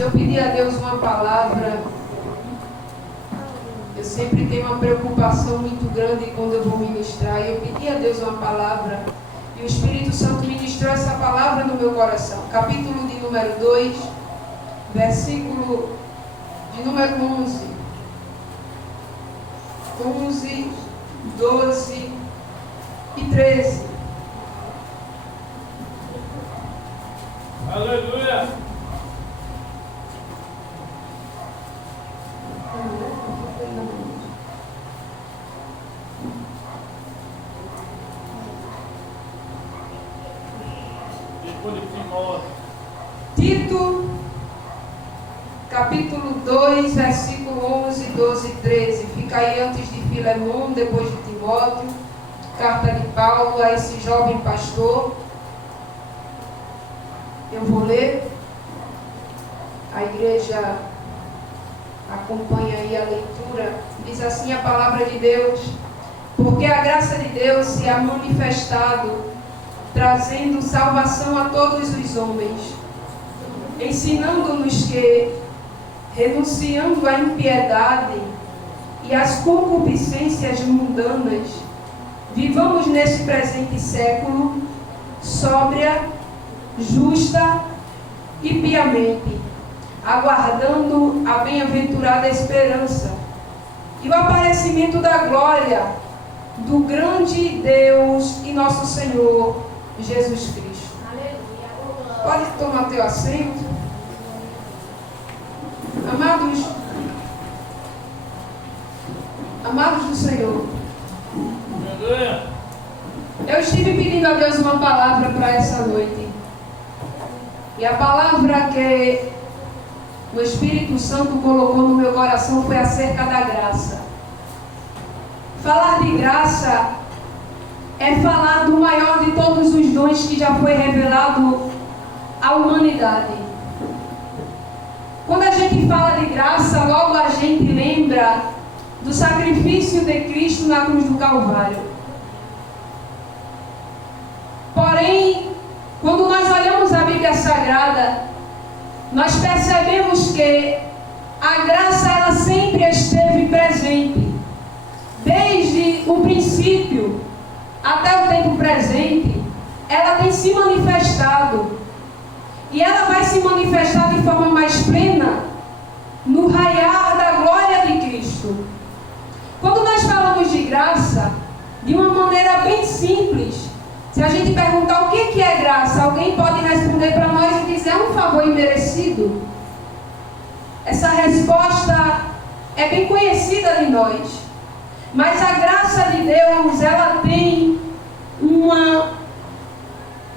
Eu pedi a Deus uma palavra. Eu sempre tenho uma preocupação muito grande quando eu vou ministrar. Eu pedi a Deus uma palavra e o Espírito Santo ministrou essa palavra no meu coração. Capítulo de número 2, versículo de número 11. 11, 12 e 13. Aleluia! Tito, capítulo 2, versículo 11, 12 e 13. Fica aí antes de Filemão, depois de Timóteo. Carta de Paulo a esse jovem pastor. Eu vou ler. A igreja acompanha aí a leitura. Diz assim a palavra de Deus: porque a graça de Deus se há manifestado, trazendo salvação a todos os homens, ensinando-nos que, renunciando à impiedade e às concupiscências mundanas, vivamos neste presente século sóbria, justa e piamente, aguardando a bem-aventurada esperança e o aparecimento da glória do grande Deus e nosso Senhor Jesus Cristo. Aleluia. Pode tomar teu assento. Amados do Senhor, eu estive pedindo a Deus uma palavra para essa noite. E a palavra que o Espírito Santo colocou no meu coração foi acerca da graça. Falar de graça é falar do maior de todos os dons que já foi revelado à humanidade. Quando a gente fala de graça, logo a gente lembra do sacrifício de Cristo na cruz do Calvário. Porém, quando nós olhamos a Bíblia Sagrada, nós percebemos que a graça ela sempre esteve presente. Desde o princípio até o tempo presente, ela tem se manifestado. E ela vai se manifestar de forma mais plena no raiar da glória de Cristo. Quando nós falamos de graça, de uma maneira bem simples, se a gente perguntar o que é graça, alguém pode responder para nós e dizer: é um favor imerecido? Essa resposta é bem conhecida de nós. Mas a graça de Deus, ela tem uma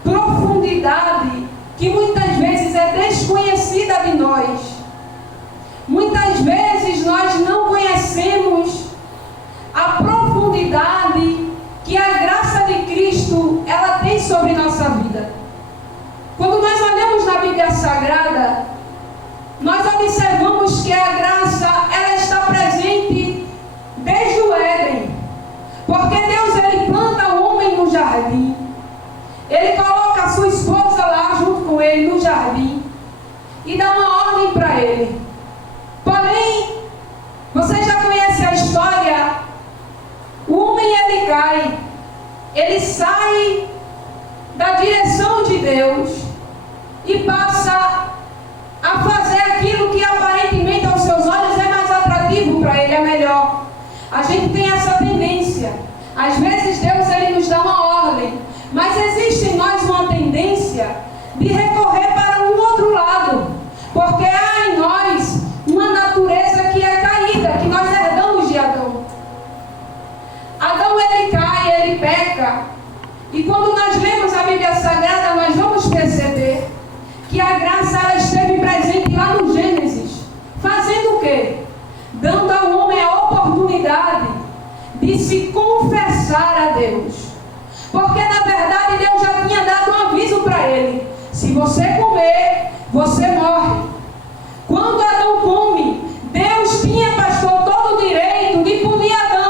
profundidade que muitas vezes é desconhecida de nós. Muitas vezes nós não conhecemos a profundidade que a graça de Cristo ela tem sobre nossa vida. Quando nós olhamos na Bíblia Sagrada, nós observamos que a graça ela está presente desde o Éden, porque Deus ele planta o homem no jardim, ele coloca a sua esposa lá junto com ele no jardim e dá uma ordem para ele. Porém, você já conhece a história. O homem ele cai, ele sai da direção de Deus e passa a fazer aquilo que aparentemente aos seus olhos é mais atrativo para ele, é melhor. A gente tem essa tendência. Às vezes Deus ele nos dá uma ordem, mas existe em nós uma tendência de recorrer para um outro lado, porque há em nós uma natureza que é caída, que nós herdamos de Adão. Adão ele cai, ele peca, e quando nós lemos a Bíblia Sagrada, nós vamos perceber que a graça ela esteve presente lá no Gênesis, fazendo o quê? Dando ao homem a oportunidade de se confessar a Deus. Porque na verdade Deus já tinha dado um aviso para ele: se você comer, você morre. Quando Adão come, Deus tinha, pastor, todo o direito de punir Adão.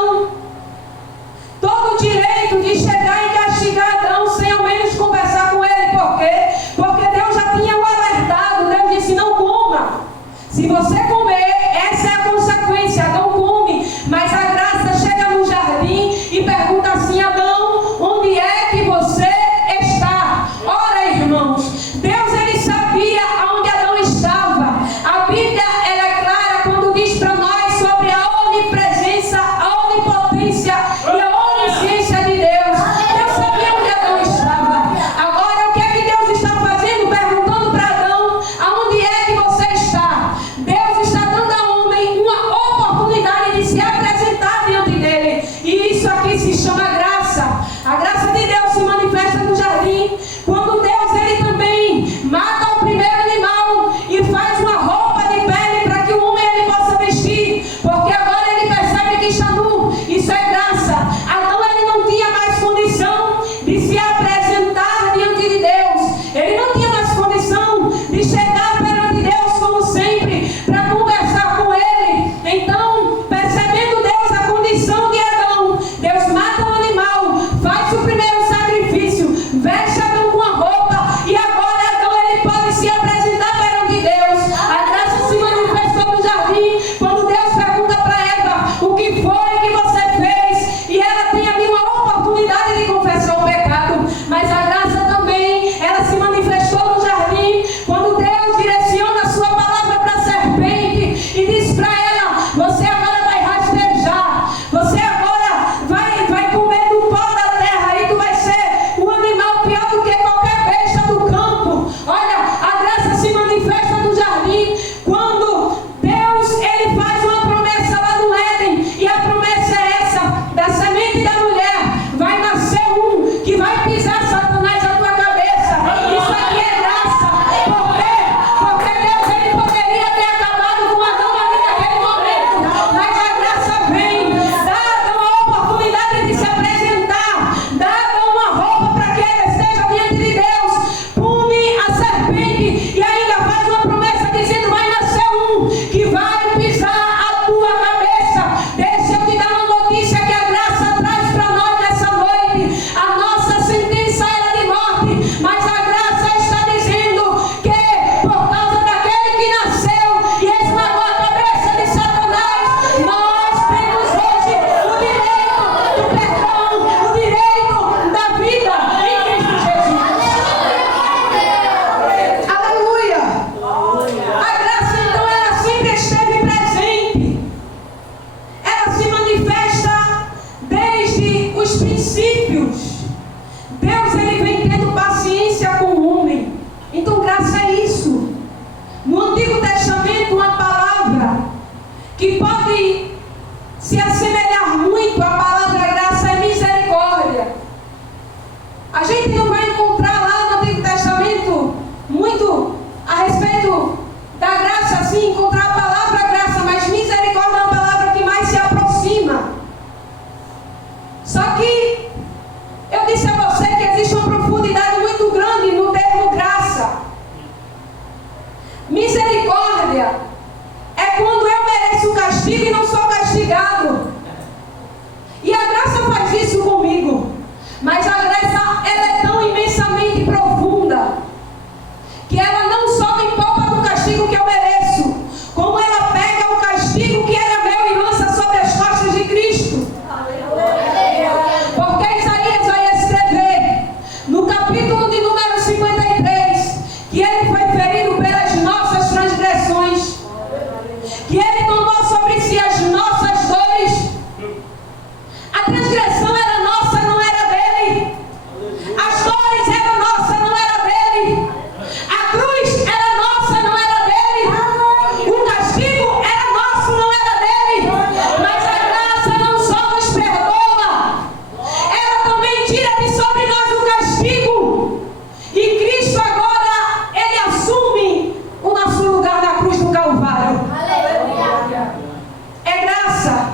se assemelhar muito à palavra graça é misericórdia. A gente não vai encontrar lá no Antigo Testamento muito a respeito da graça, assim, encontrar a palavra graça, mas misericórdia é uma palavra que mais se aproxima. Só que eu disse a você que existe uma profundidade muito grande no termo graça. Misericórdia é quando eu mereço o castigo e não sou castigado. E a graça faz isso comigo. Mas a graça, ela é tão imensamente profunda que ela não só me poupa do castigo que eu mereço, como ela pega o castigo que era meu e lança sobre as costas de Cristo. Porque Isaías vai escrever no capítulo de número 53 que ele foi ferido pelas nossas transgressões, que ele tomou sobre si as nossas dores. A transgressão era nossa, não era dele. As dores eram nossas, não era dele. A cruz era nossa, não era dele. O castigo era nosso, não era dele. Mas a graça não só nos perdoa, ela também tira de sobre nós o castigo. E Cristo agora, ele assume o nosso lugar na cruz do Calvário. É graça.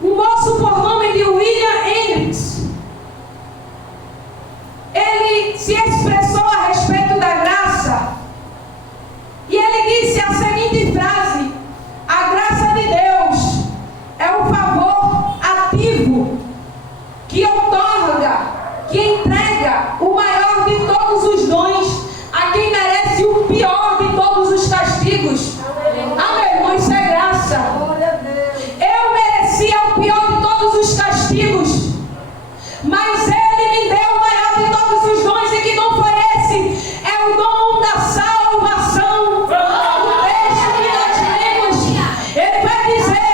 Um moço por nome de William Hendricks, ele se expressou a respeito da graça e ele disse a seguinte frase: a graça de Deus é o favor ativo que outorga, que entrega o maior de todos os dons a quem merece o pior de todos os castigos. Ah, meu irmão, isso é graça. Eu merecia o pior de todos os castigos, mas ele me deu o maior de todos os dons, e que não foi esse, é o dom da salvação. O texto que nós lemos, ele vai dizer,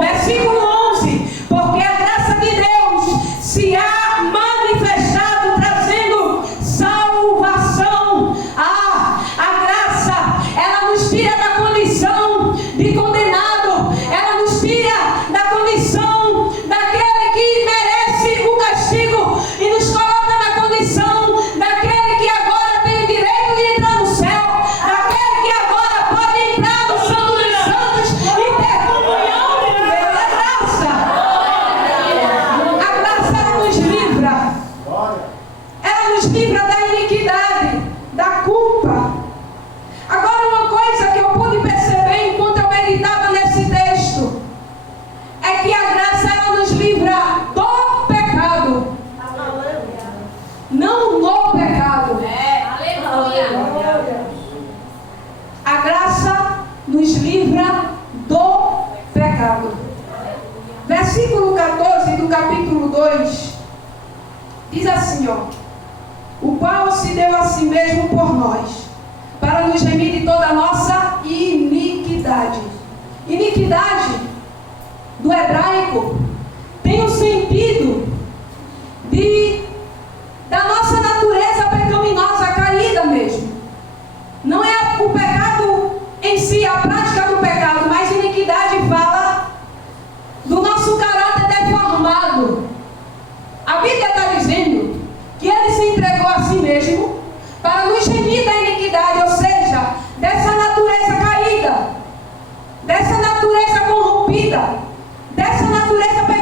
versículo 11, porque a graça de Deus se há manifestado trazendo salvação. A graça, ela nos tira da condição de condenado, ela nos tira da condição daquele que merece o castigo e nos coloca na condição daquele que agora tem o direito de entrar no céu, daquele que agora pode entrar no Santo dos Santos e ter comunhão com Deus. A graça ela nos livra. Ela nos livra da iniquidade, da culpa. Agora, uma coisa que eu pude perceber enquanto eu meditava nesse texto é que a graça ela nos livra do pecado, não no pecado. A graça nos livra do pecado. Versículo 14 do capítulo 2 diz assim, ó: o qual se deu a si mesmo por nós, para nos remir de toda a nossa iniquidade. Iniquidade, do hebraico, tem o sentido da nossa natureza pecaminosa caída mesmo. Não é o pecado em si, a prática do pecado, mas iniquidade fala do nosso caráter deformado. A Bíblia está dizendo que ele se entregou a si mesmo para nos remir da iniquidade, ou seja, dessa natureza caída, dessa natureza corrompida, dessa natureza pecaminosa.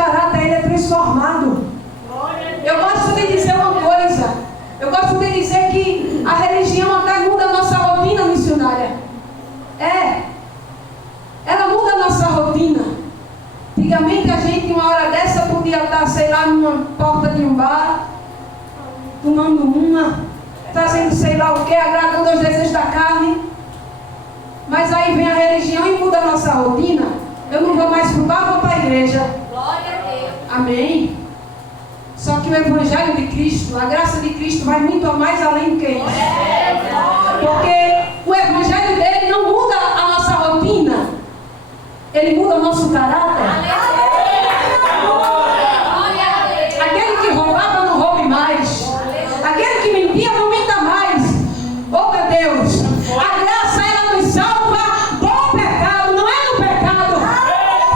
caráter ele é transformado. Eu gosto de dizer uma coisa. Eu gosto de dizer que a religião até muda a nossa rotina missionária. Ela muda a nossa rotina. Antigamente a gente, uma hora dessa, podia estar, sei lá, numa porta de um bar, tomando uma, fazendo sei lá o que, agradando aos desejos da carne. Mas aí vem a religião e muda a nossa rotina. Eu não vou mais para o bar, vou para a igreja. Glória a Deus. Amém? Só que o Evangelho de Cristo, a graça de Cristo vai muito mais além do que isso. Porque o Evangelho dele não muda a nossa rotina. Ele muda o nosso caráter. Aquele que roubava não roube mais. Aquele que mentia não minta mais. Oh meu Deus, a graça ela nos salva do pecado, não é do pecado.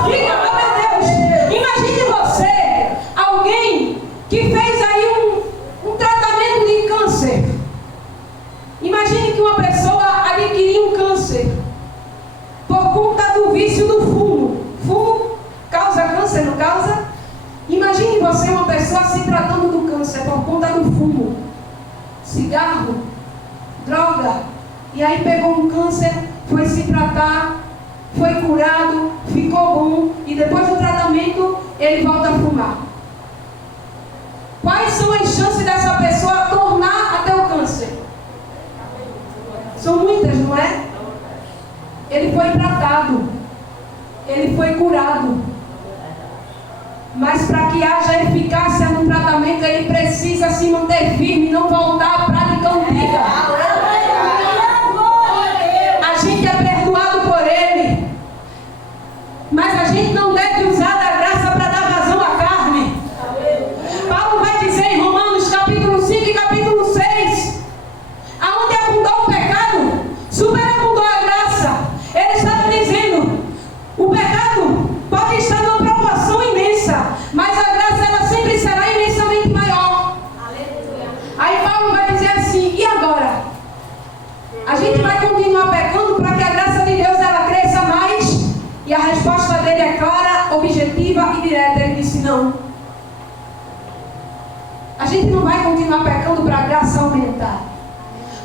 Fica, oh meu Deus, imagine você, alguém que fez aí um tratamento de câncer. Imagine que uma pessoa adquiriu um câncer por conta do vício do fumo. Fumo causa câncer, não causa? Imagine você, uma pessoa se tratando do câncer por conta do fumo, cigarro, droga, e aí pegou um câncer, foi se tratar, foi curado, ficou bom, e depois do tratamento ele volta a fumar. Quais são as chances dessa pessoa tornar até o câncer? São muitas, não é? Ele foi tratado, ele foi curado. Mas para que haja eficácia no tratamento, ele precisa se manter firme e não voltar à prática antiga. A gente é perdoado por ele, mas a gente não deve usar da graça para dar vazão à carne. Paulo vai dizer em Romanos capítulo 5 e capítulo 6, aonde abundou o pecado, superabundou a graça. Ele estava dizendo, o pecado pode estar numa proporção imensa, mas a graça ela sempre será imensamente maior. Aí Paulo vai dizer assim, e agora? A gente vai continuar pecando para que a graça de Deus ela cresça mais? E a resposta dele é clara, objetiva e direta. Ele disse não. A gente não vai continuar pecando para a graça aumentar.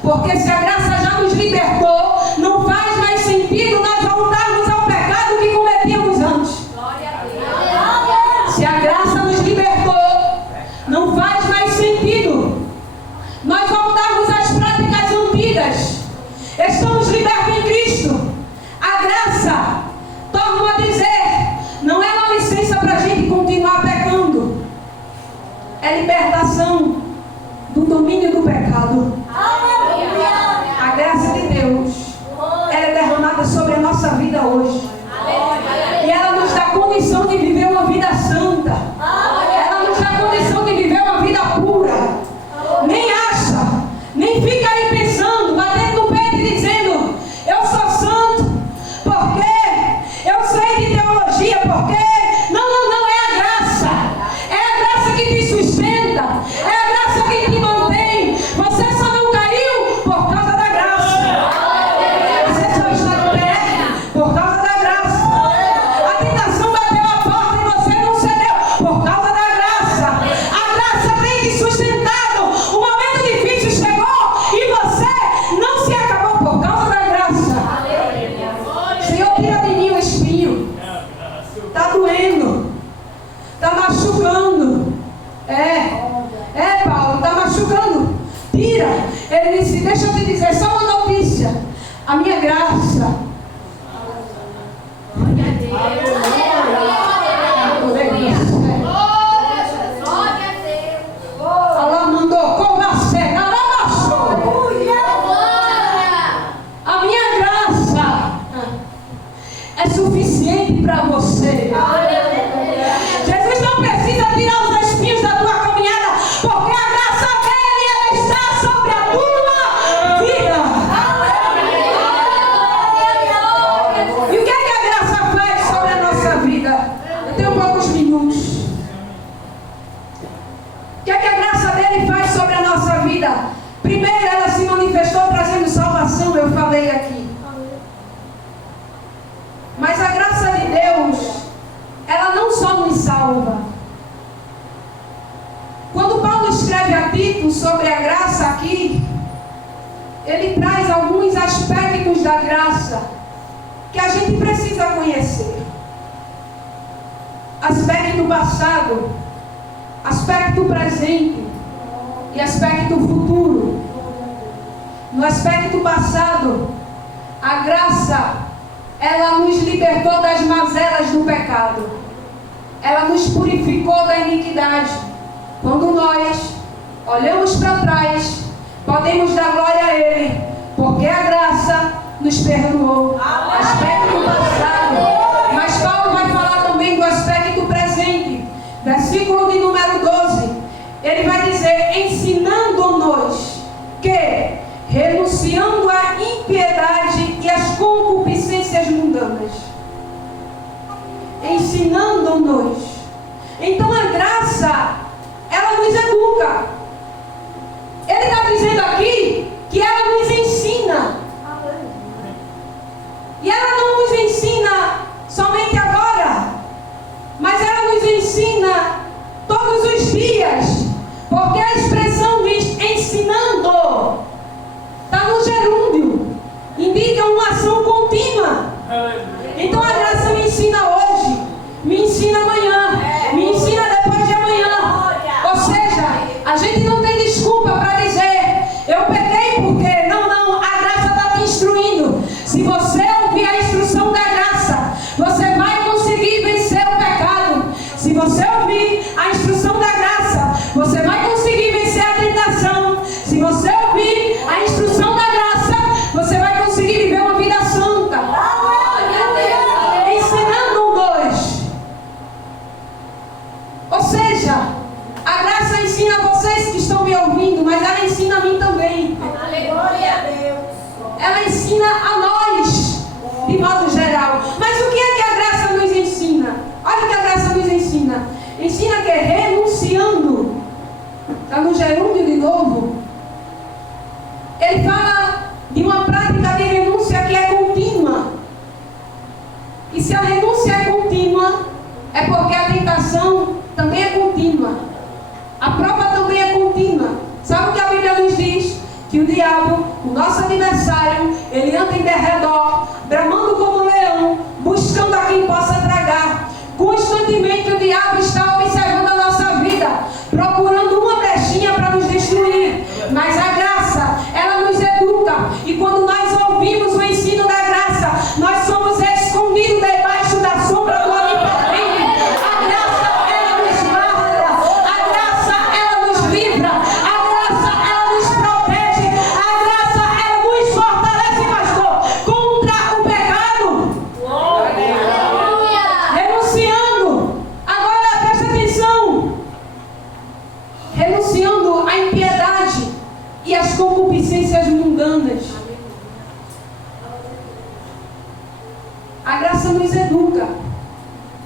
Porque se a graça já nos libertou, não faz mais sentido nós voltarmos ao pecado que cometíamos antes. Se a graça nos libertou, não faz mais sentido nós voltarmos às práticas antigas. Estamos libertos em Cristo. A graça, torno a dizer, não é uma licença para a gente continuar pecando. É libertação do domínio do pecado. A graça de Deus, ela é derramada sobre a nossa vida hoje. E ela nos dá condição de viver uma vida santa. Ela nos dá condição de viver uma vida pura. Nem acha, nem fica aí pensando, batendo no peito e dizendo, eu sou santo, porque eu sei de teologia, porque... Não, é a graça. É a graça que te sustenta. É a graça que te mantém. Você só não caiu por causa da graça. Você só está de pé por causa da graça. A tentação bateu a porta e você não cedeu por causa da graça. A graça tem te sustentado. O momento difícil chegou e você não se acabou por causa da graça. Senhor, tira de mim o espinho. Está doendo. Está machucando. Paulo, está machucando. Tira. Ele disse, deixa eu te dizer, só uma notícia. A minha graça. Ela mandou conversar. A minha graça é suficiente para você. Jesus não precisa tirar os espinhos da tua caminhada, porque a graça dele ela está sobre a tua vida. E o que é que a graça faz sobre a nossa vida? Eu tenho poucos minutos. O que é que a graça dele faz sobre a nossa vida? Primeiro, ela se manifestou trazendo salvação, eu falei aqui. Mas a graça de Deus, ela não só nos salva, dito sobre a graça aqui, ele traz alguns aspectos da graça que a gente precisa conhecer. Aspecto passado, aspecto presente e aspecto futuro. No aspecto passado, a graça, ela nos libertou das mazelas do pecado. Ela nos purificou da iniquidade. Quando nós olhamos para trás, podemos dar glória a Ele, porque a graça nos perdoou. Aspecto passado. Mas Paulo vai falar também do aspecto presente. Versículo de número 12. Ele vai dizer, ensinando-nos que, renunciando à impiedade e às concupiscências mundanas. Ensinando-nos. Então a graça, ela nos educa. Ele está dizendo aqui que ela nos ensina. E ela não nos ensina somente agora, mas ela nos ensina todos os dias. Porque a expressão diz ensinando, está no gerúndio, indica uma ação contínua. Então a graça me ensina hoje, me ensina amanhã, me ensina depois de amanhã. Ou seja, a gente não tem desculpa para dizer, eu peguei porque, não, a graça está te instruindo. Se você ouvir a instrução da graça, você vai conseguir vencer o pecado. Se você ouvir a instrução da graça, você vai conseguir vencer a tentação. Se você ouvir a instrução da graça, você vai conseguir viver uma vida santa. Ensinando-nos. Ou seja, a graça ensina a vocês que estão me ouvindo, mas ela ensina a mim também. Aleluia a Deus. Ela ensina a nós, de modo geral. Mas o que é que a graça nos ensina? Olha o que a graça nos ensina. Ensina que renunciando, está no gerúndio de novo, ele fala de uma prática de renúncia que é contínua. E se a renúncia é contínua, é porque a tentação também é contínua. A prova também é contínua. Sabe o que a Bíblia nos diz? Que o diabo, o nosso adversário, ele anda em derredor, bramando como um leão, buscando a quem possa tragar. Constantemente o diabo está observando a nossa vida, procurando uma brechinha para nos destruir. Mas a graça, ela nos educa. E quando nós ouvimos o ensino da graça, nós somos escondidos debaixo da sombra do Onipotente. A graça, ela nos guarda. A graça, ela nos livra. A graça, ela nos protege. A graça, ela nos fortalece, pastor, contra o pecado. Renunciando. Agora presta atenção. Renunciando à impiedade e às concupiscências mundanas. A graça nos educa.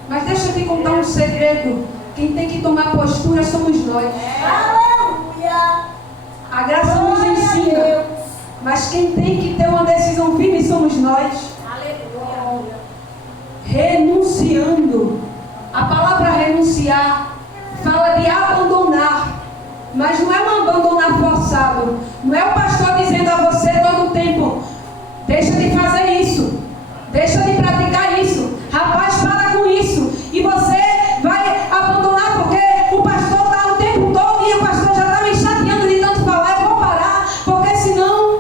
Mas deixa eu te contar um segredo. Quem tem que tomar postura somos nós. Aleluia. A graça nos ensina. Mas quem tem que ter uma decisão firme somos nós. Aleluia. Renunciando. A palavra renunciar fala de abandonar. Mas não é um abandonar forçado. Não é o pastor dizendo a você todo o tempo, deixa de fazer isso, deixa de praticar isso, rapaz, para com isso. E você vai abandonar porque o pastor está o tempo todo e o pastor já está me chateando de tanto falar, eu vou parar, porque senão...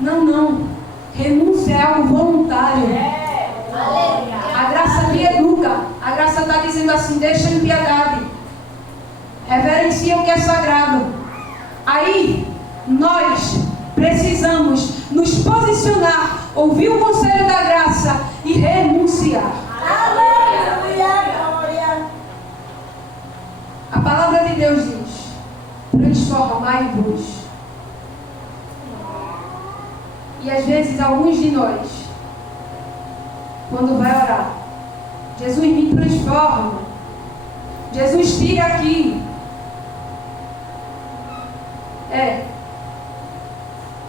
Não. Renúncia é algo voluntário. A graça te educa. A graça está dizendo assim, deixa a impiedade, reverencia o que é sagrado. Aí, nós precisamos nos posicionar, ouvir o conselho da graça e renunciar. Aleluia. A palavra de Deus diz, transformai-vos. E às vezes, alguns de nós, quando vai orar, Jesus me transforma, Jesus tira aqui.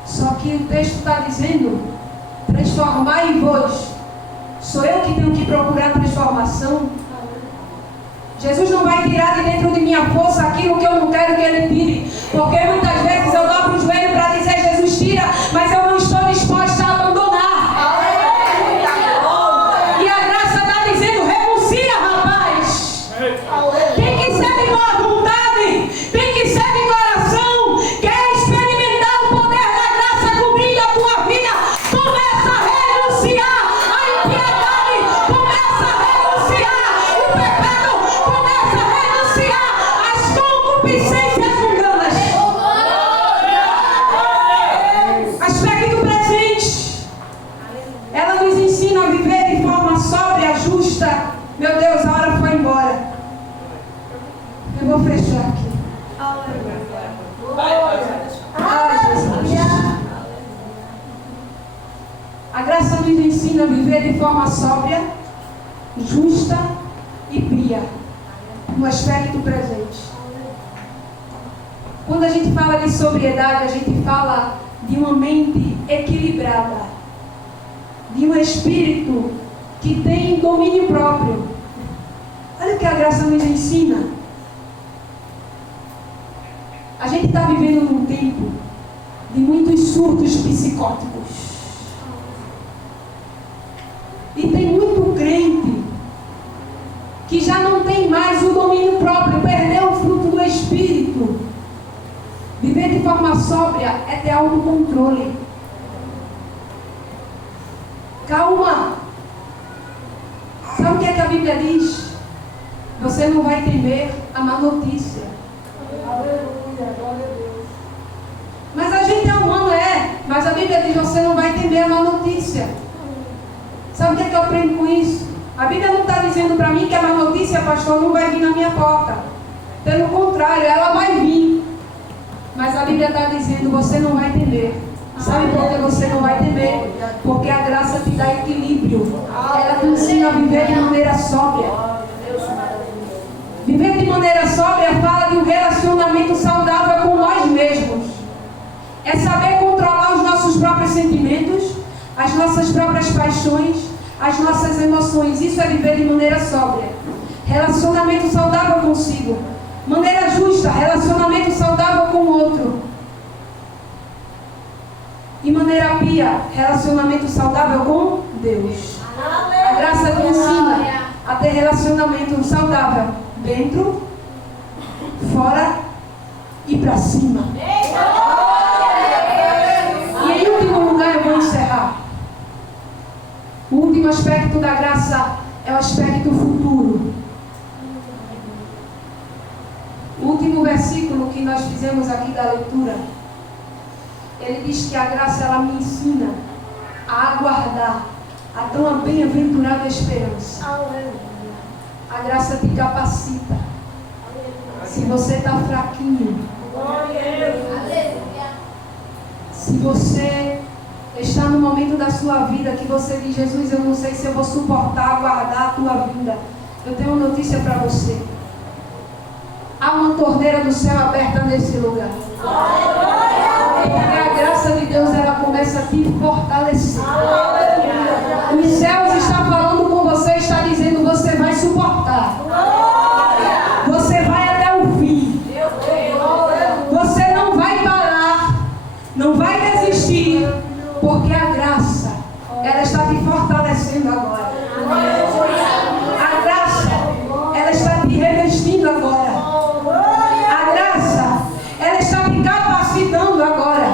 Só que o texto está dizendo, transformai-vos. Sou eu que tenho que procurar transformação? Jesus não vai tirar de dentro de minha força aquilo que eu não quero que Ele tire. Porque muitas vezes eu dobro o joelho para dizer: Jesus, tira, mas eu não estou disposta a abandonar. E a graça está dizendo: renuncia, rapaz. Tem que ser de boa vontade, tem que ser de coração. Quer experimentar o poder da graça cobrindo a tua vida? Começa a renunciar a impiedade, começa a renunciar o pecado, começa a renunciar as concupiscências mundanas. Aspecto presente. Ela nos ensina a viver de forma sóbria, justa. Meu Deus, a hora foi embora. Eu vou fechar aqui. Ai, Jesus. A graça nos ensina a viver de forma sóbria, justa e pia, no aspecto presente. Quando a gente fala de sobriedade, a gente fala de uma mente equilibrada, de um espírito que tem domínio próprio. Olha o que a graça nos ensina. A gente está vivendo num tempo de muitos surtos psicóticos. E tem muito crente que já não tem mais o domínio próprio, perdeu o fruto do Espírito. Viver de forma sóbria é ter autocontrole. Calma. Sabe o que é que a Bíblia diz? Você não vai temer a má notícia. Aleluia, glória a Deus. Mas a gente é humano, mas a Bíblia diz: você não vai temer a má notícia. Sabe o que é que eu aprendo com isso? A Bíblia não está dizendo para mim que a má notícia, pastor, não vai vir na minha porta. Pelo contrário, ela vai vir. Mas a Bíblia está dizendo: você não vai temer. Sabe por que você não vai temer? Porque a graça te dá equilíbrio. Ela te ensina a viver de maneira sóbria. Viver de maneira sóbria fala de um relacionamento saudável com nós mesmos. É saber controlar os nossos próprios sentimentos, as nossas próprias paixões, as nossas emoções. Isso é viver de maneira sóbria. Relacionamento saudável consigo. Maneira justa, relacionamento saudável com o outro. E maneira pia, relacionamento saudável com Deus. A graça te ensina a ter relacionamento saudável dentro, fora e para cima. E em último lugar, eu vou encerrar. O último aspecto da graça é o aspecto futuro. O último versículo que nós fizemos aqui da leitura, ele diz que a graça, ela me ensina a aguardar a tão bem-aventurada esperança. A graça te capacita. Se você está fraquinho, se você está no momento da sua vida que você diz: Jesus, eu não sei se eu vou suportar aguardar a tua vinda, eu tenho uma notícia para você. Há uma torneira do céu aberta nesse lugar. Porque a graça de Deus, ela começa a te fortalecer. Os céus estão falando com você, está dizendo: você vai suportar. Você vai até o fim. Você não vai parar, não vai desistir, porque a graça, ela está te fortalecendo agora. A graça, ela está te revestindo agora. A graça, ela está te capacitando agora.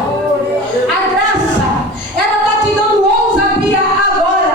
A graça, ela está te dando ousadia agora.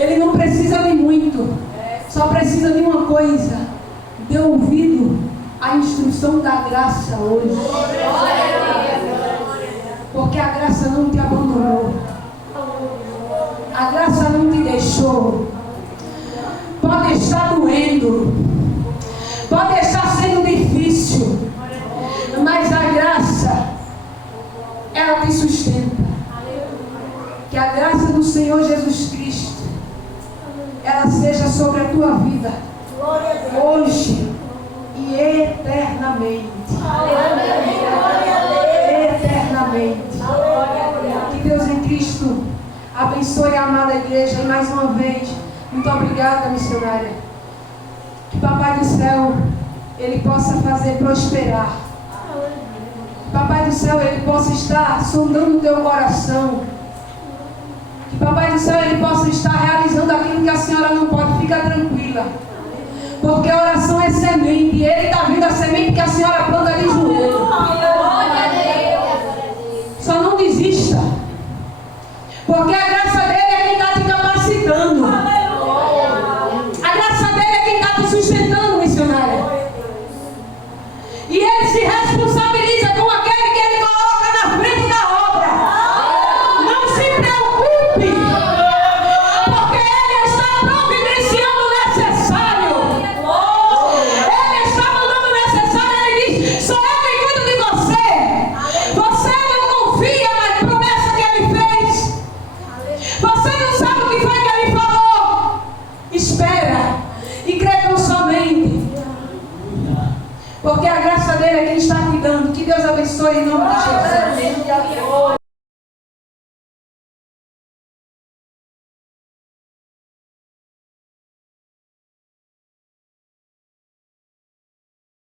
Ele não precisa de muito, só precisa de uma coisa: dê ouvido à instrução da graça hoje. Porque a graça não te abandonou, a graça não te deixou. Pode estar doendo, pode estar sendo difícil, mas a graça, ela te sustenta. Que a graça do Senhor Jesus Cristo, ela seja sobre a tua vida, hoje e eternamente. Eternamente. Que Deus em Cristo abençoe a amada igreja. E mais uma vez, muito obrigada, missionária. Que Papai do Céu, Ele possa fazer prosperar. Que Papai do Céu, Ele possa estar sondando o teu coração. Que Papai do Céu, Ele possa estar realizando aquilo que a senhora não pode. Fica tranquila. Porque a oração é semente. E Ele está vendo a semente que a senhora planta de joelho. Só não desista. Porque a graça dele é quem está te capacitando. A graça dele é quem está te sustentando, missionária. E Ele se responsabiliza com aquele que Ele coloca na frente da obra. Não se preocupe, porque Ele está providenciando o necessário. Ele está mandando o necessário. Ele diz: sou eu quem cuido de você. Você não confia na promessa que Ele fez. Você não sabe o que foi que Ele falou. Espera e crê tão somente. Porque a graça dele é quem está cuidando. Que Deus abençoe em nome de Jesus.